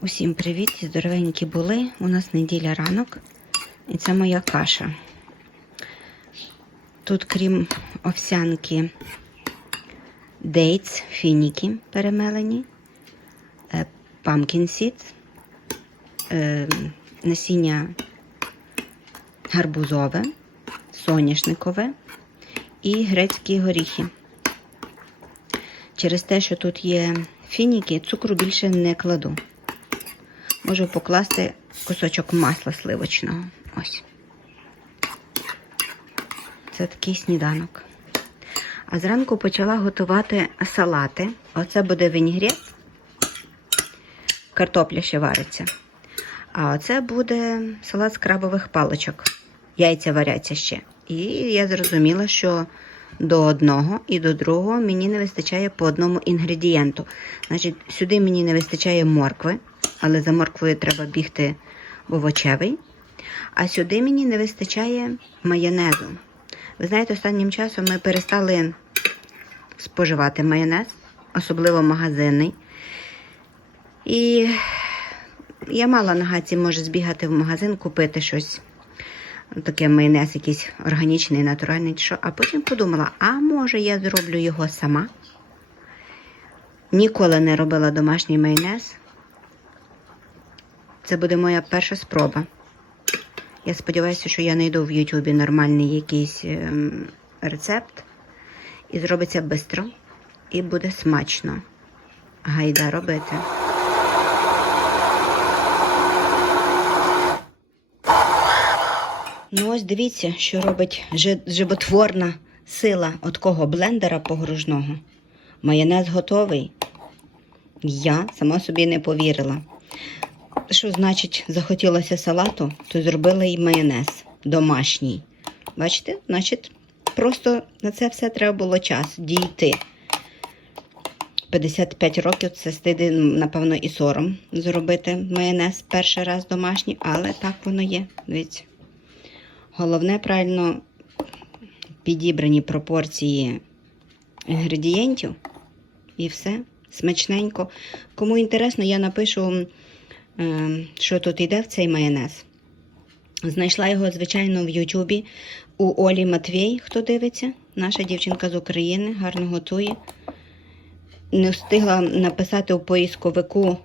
Усім привіт! Здоровенькі були. У нас неділя ранок. І це моя каша. Тут, крім овсянки, дейтс, фініки перемелені, е, pumpkin е, насіння гарбузове, соняшникове і грецькі горіхи. Через те, що тут є фініки, цукру більше не кладу. Можу покласти кусочок масла сливочного. Ось. Це такий сніданок. А зранку почала готувати салати. Оце буде вінігрет. Картопля ще вариться. А оце буде салат з крабових паличок. Яйця варяться ще. І я зрозуміла, що до одного і до другого мені не вистачає по одному інгредієнту. Значить, сюди мені не вистачає моркви, але за морквою треба бігти в овочевий. А сюди мені не вистачає майонезу. Ви знаєте, останнім часом ми перестали споживати майонез, особливо магазинний. І я мала на гаці, може, збігати в магазин, купити щось. Таке майонез якийсь органічний, натуральний, що. а потім подумала, а може я зроблю його сама. Ніколи не робила домашній майонез. Це буде моя перша спроба. Я сподіваюся, що я знайду в Ютубі нормальний якийсь ем, рецепт. І зробиться швидко. І буде смачно. Гайда робити. Ну, ось дивіться, що робить животворна сила от кого блендера погружного. Майонез готовий. Я сама собі не повірила. Що значить, захотілося салату, то зробила і майонез домашній. Бачите? Значить, просто на це все треба було час дійти. 55 років це стиди, напевно, і сором зробити майонез перший раз домашній, але так воно є. Дивіться. Головне правильно підібрані пропорції інгредієнтів і все смачненько. Кому інтересно, я напишу, е, що тут йде в цей майонез. Знайшла його, звичайно, в Ютубі у Олі Матвій, хто дивиться. Наша дівчинка з України, гарно готує. Не встигла написати у поисковику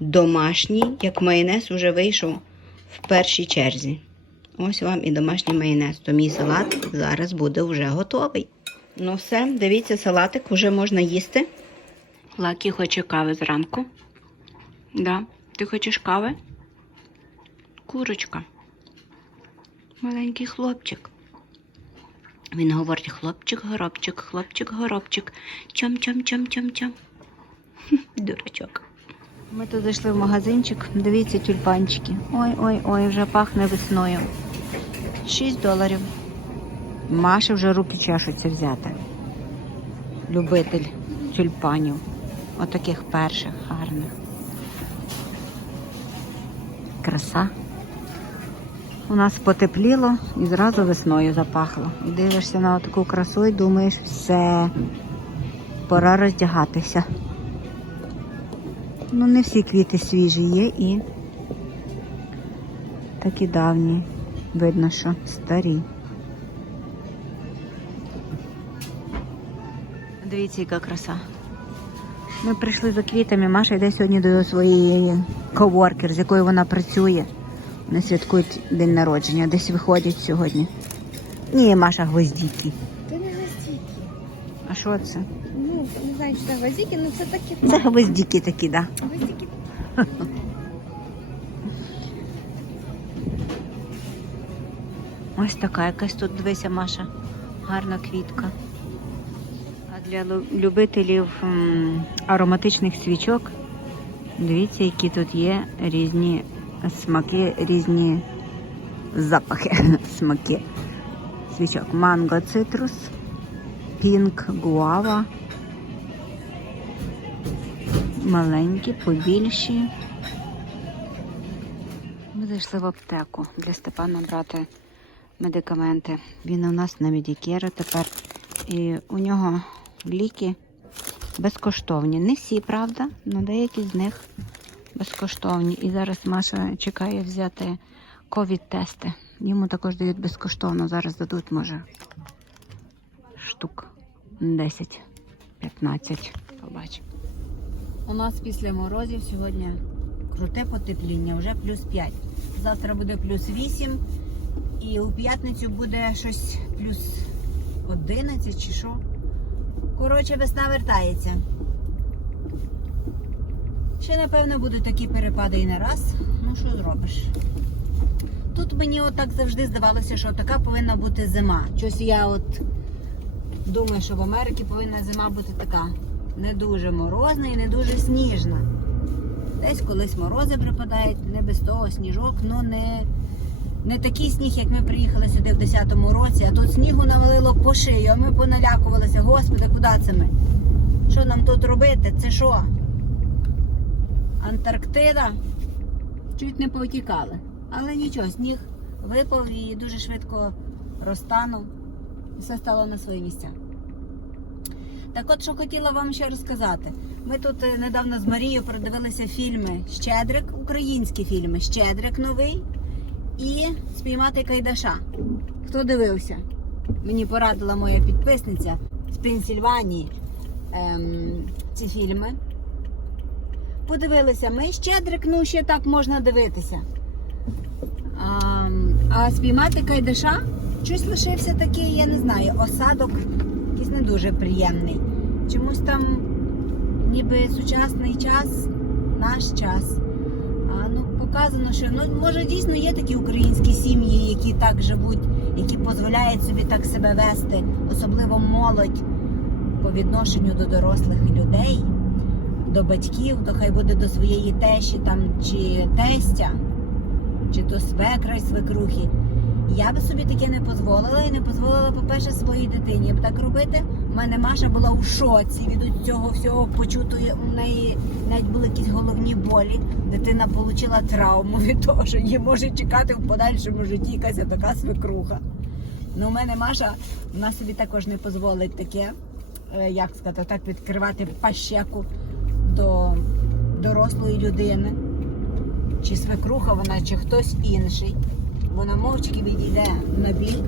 домашній, як майонез уже вийшов в першій черзі. Ось вам і домашній майонез. То мій салат зараз буде вже готовий. Ну все, дивіться, салатик вже можна їсти. Лакі хоче кави зранку. Да. Ти хочеш кави? Курочка. Маленький хлопчик. Він говорить хлопчик, горобчик, хлопчик, горобчик. Чом, чом, чом, чом, чом. Дурачок. Ми тут зайшли в магазинчик. Дивіться тюльпанчики. Ой, ой, ой, вже пахне весною. 6 доларів. Маші вже руки чешуться взяти. Любитель тюльпанів. Отаких перших гарних. Краса. У нас потепліло і зразу весною запахло. І дивишся на таку красу і думаєш, все, пора роздягатися. Ну, не всі квіти свіжі є і такі давні. Видно, що старі. Дивіться, яка краса. Ми прийшли за квітами. Маша йде сьогодні до своєї коворкер, з якою вона працює. Вони святкують день народження, десь виходять сьогодні. Ні, Маша гвоздіки. Це не гвоздики. А що це? Ну, не знаю, чи це гвоздики, але це такі Це гвоздіки такі, так. Да. гвоздики. Ось така якась тут дивися, Маша. Гарна квітка. А для любителів ароматичних свічок, дивіться, які тут є різні смаки, різні запахи смаки. Свічок. Манго цитрус, пінк гуава. Маленькі, побільші. Ми зайшли в аптеку для Степана брати медикаменти. Він у нас на Медікері тепер. І у нього ліки безкоштовні. Не всі, правда, але деякі з них безкоштовні. І зараз Маша чекає взяти ковід-тести. Йому також дають безкоштовно. Зараз дадуть, може, штук 10-15. Побачимо. У нас після морозів сьогодні круте потепління, вже плюс 5. Завтра буде плюс 8. І у п'ятницю буде щось плюс 11 чи що. Коротше, весна вертається. Ще, напевно, будуть такі перепади і не раз. Ну, що зробиш? Тут мені отак завжди здавалося, що така повинна бути зима. Щось я от думаю, що в Америці повинна зима бути така не дуже морозна і не дуже сніжна. Десь колись морози припадають, не без того сніжок, ну не, не такий сніг, як ми приїхали сюди в 10-му році, а тут снігу навалило по шию, а ми поналякувалися. Господи, куди це ми? Що нам тут робити? Це що? Антарктида? Чуть не повтікали. Але нічого, сніг випав і дуже швидко розтанув. І все стало на свої місця. Так от, що хотіла вам ще розказати. Ми тут е, недавно з Марією продивилися фільми Щедрик, українські фільми Щедрик новий і Спіймати Кайдаша. Хто дивився? Мені порадила моя підписниця з Пенсільванії ем, ці фільми. Подивилися ми. Щедрик, ну ще так можна дивитися. А, а спіймати Кайдаша щось лишився такий, я не знаю, осадок якийсь не дуже приємний. Чомусь там ніби сучасний час, наш час. Показано, що ну, може дійсно є такі українські сім'ї, які так живуть, які дозволяють собі так себе вести, особливо молодь по відношенню до дорослих людей, до батьків, то хай буде до своєї тещі там чи тестя, чи до свекра й свекрухи. Я би собі таке не дозволила і не дозволила, по-перше, своїй дитині б так робити. У мене Маша була у шоці від цього всього почутої. У неї навіть були якісь головні болі. Дитина отримала травму від того, що її може чекати в подальшому житті якась така свекруха. Ну, у мене Маша вона собі також не дозволить таке, е, як сказати, так відкривати пащеку до дорослої людини. Чи свекруха вона, чи хтось інший вона мовчки відійде на бік.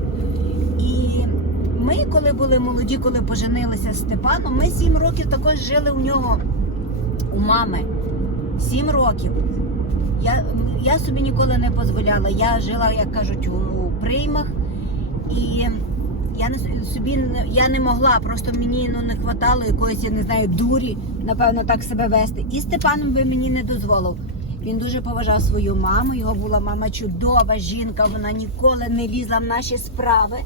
Ми, коли були молоді, коли поженилися з Степаном, ми сім років також жили у нього, у мами. Сім років. Я, я собі ніколи не дозволяла. Я жила, як кажуть, у, приймах. І я не собі я не могла, просто мені ну, не хватало якоїсь, я не знаю, дурі, напевно, так себе вести. І Степан би мені не дозволив. Він дуже поважав свою маму. Його була мама чудова жінка. Вона ніколи не лізла в наші справи.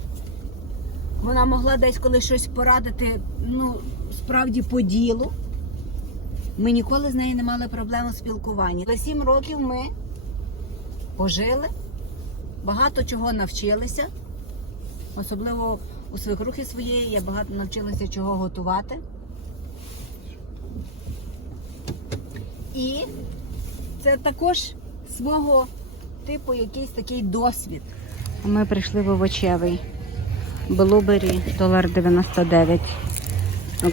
Вона могла десь коли щось порадити, ну, справді по ділу. Ми ніколи з нею не мали проблем у спілкуванні. За сім років ми пожили, багато чого навчилися. Особливо у свекрухи своєї я багато навчилася чого готувати. І це також свого типу якийсь такий досвід. Ми прийшли в овочевий. Блубері долар 99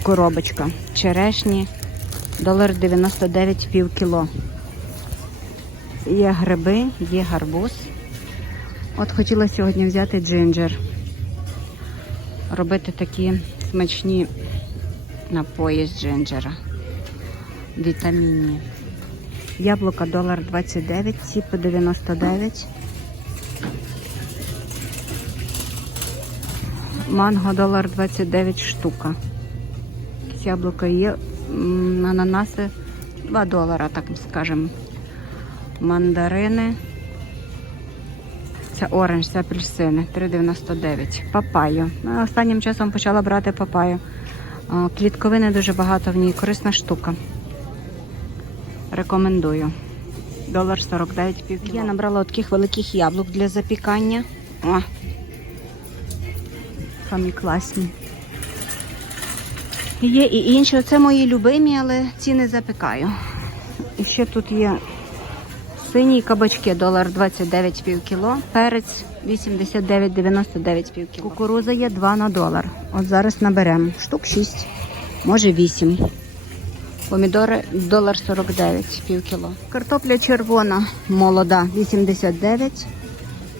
коробочка. Черешні долар 99 пів кіло. Є гриби, є гарбуз. От хотіла сьогодні взяти джинджер. Робити такі смачні напої з джинджера. Вітамінні. Яблука долар 29, ці по 99. Манго долар 29 штука. Якісь яблука є. Ананаси 2 долара, так скажемо. Мандарини. Це оранж, це апельсини 3,99. Папаю. Ну, Останнім часом почала брати папаю. Клітковини дуже багато в ній. Корисна штука. Рекомендую. Долар 49 пів. Я набрала таких великих яблук для запікання. О! Самі класні. Є і інші. Це мої любимі, але ці не запікаю. І ще тут є сині кабачки, долар 29 пів кіло. Перець 89,99 пів кіло. Кукуруза є 2 на долар. От зараз наберемо. Штук 6, може 8. Помідори долар 49 пів кіло. Картопля червона молода 89.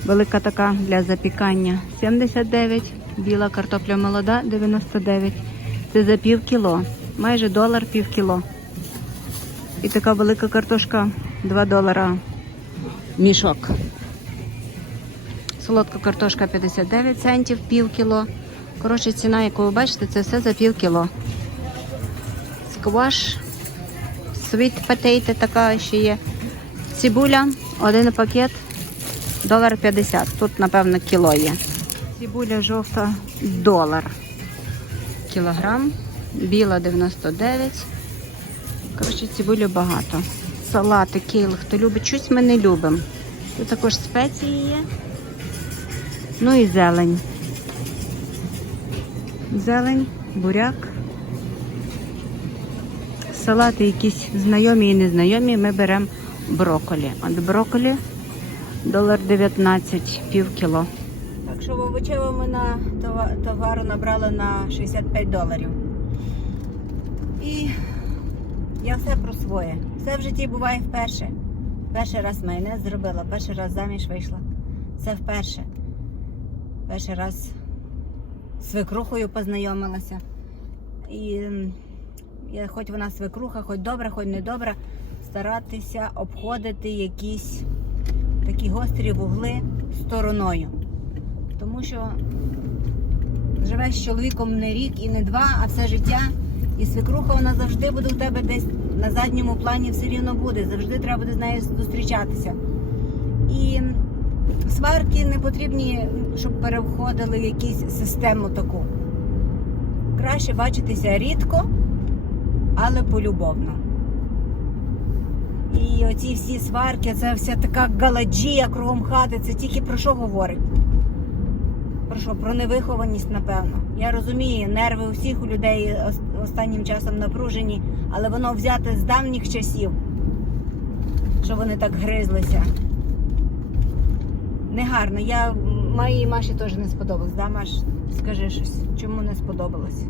Велика така для запікання 79. Біла картопля молода 99. Це за пів кіло. Майже долар пів кіло. І така велика картошка 2 долара мішок. Солодка картошка 59 центів пів кіло. Коротше, ціна, яку ви бачите, це все за пів кіло. Скваш, світ potato така ще є. Цибуля, один пакет, долар 50. Тут, напевно, кіло є. Цибуля жовта, долар. Кілограм, біла 99. Коротше, цибулю багато. Салати, кейл, хто любить, щось ми не любимо. Тут також спеції є. Ну і зелень. Зелень, буряк. Салати якісь знайомі і незнайомі. Ми беремо брокколі. От брокколі долар 19 пів кіло. Що в овочевому на товару набрали на 65 доларів. І я все про своє. Все в житті буває вперше. Перший раз майонез зробила, перший раз заміж вийшла. Це вперше. Перший раз з свекрухою познайомилася. І хоч вона свекруха, хоч добра, хоч не добра, старатися обходити якісь такі гострі вугли стороною. Тому що живеш з чоловіком не рік і не два, а все життя. І свекруха вона завжди буде у тебе десь на задньому плані все рівно буде. Завжди треба буде з нею зустрічатися. І сварки не потрібні, щоб переходили в якусь систему таку. Краще бачитися рідко, але полюбовно. І оці всі сварки, це вся така галаджія кругом хати, це тільки про що говорить? Про що? Про невихованість, напевно. Я розумію, нерви у всіх у людей останнім часом напружені, але воно взяте з давніх часів, що вони так гризлися. Негарно. Я моїй Маші теж не сподобалось. Да, Маш? Скажи щось, чому не сподобалось?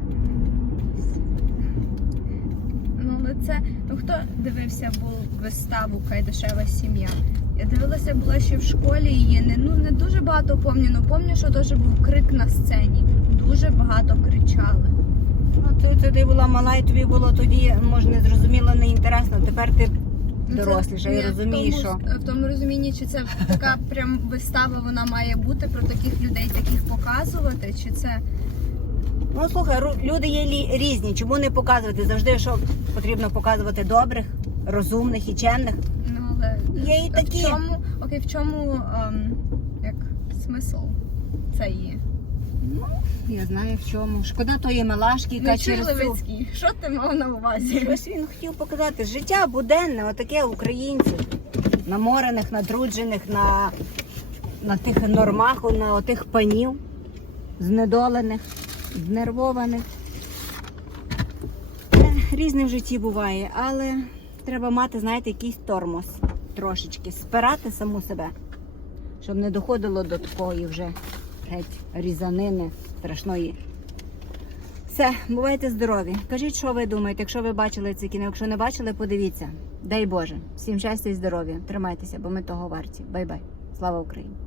Ну, це. Ну хто дивився був виставу Кайдашева сім'я? Дивилася, була ще в школі її. Не, ну не дуже багато пам'ятаю, ну пам'ятаю, що теж був крик на сцені. Дуже багато кричали. Ну, ти тоді була мала, і тобі було тоді, може, не зрозуміло, не інтересно. Тепер ти Ну, доросліша і розумієш, в що. тому, в тому розумінні, чи це така прям вистава вона має бути про таких людей, таких показувати, чи це Ну слухай, люди є різні. Чому не показувати? Завжди що потрібно показувати добрих, розумних і чемних. Але Є і в чому окей, в чому ем, як смисл цієї? Ну, я знаю в чому. Шкода тої малашки, яка Не через цю... Левицький, що ти мав на увазі? Щось він хотів показати. Життя буденне, отаке українців, наморених, натруджених на, на тих нормах, на отих панів, знедолених, знервованих. Е, Різне в житті буває, але треба мати, знаєте, якийсь тормоз трошечки, спирати саму себе, щоб не доходило до такої вже геть різанини страшної. Все, бувайте здорові. Кажіть, що ви думаєте, якщо ви бачили це кіно. Якщо не бачили, подивіться. Дай Боже. Всім щастя і здоров'я. Тримайтеся, бо ми того варті. Бай-бай. Слава Україні!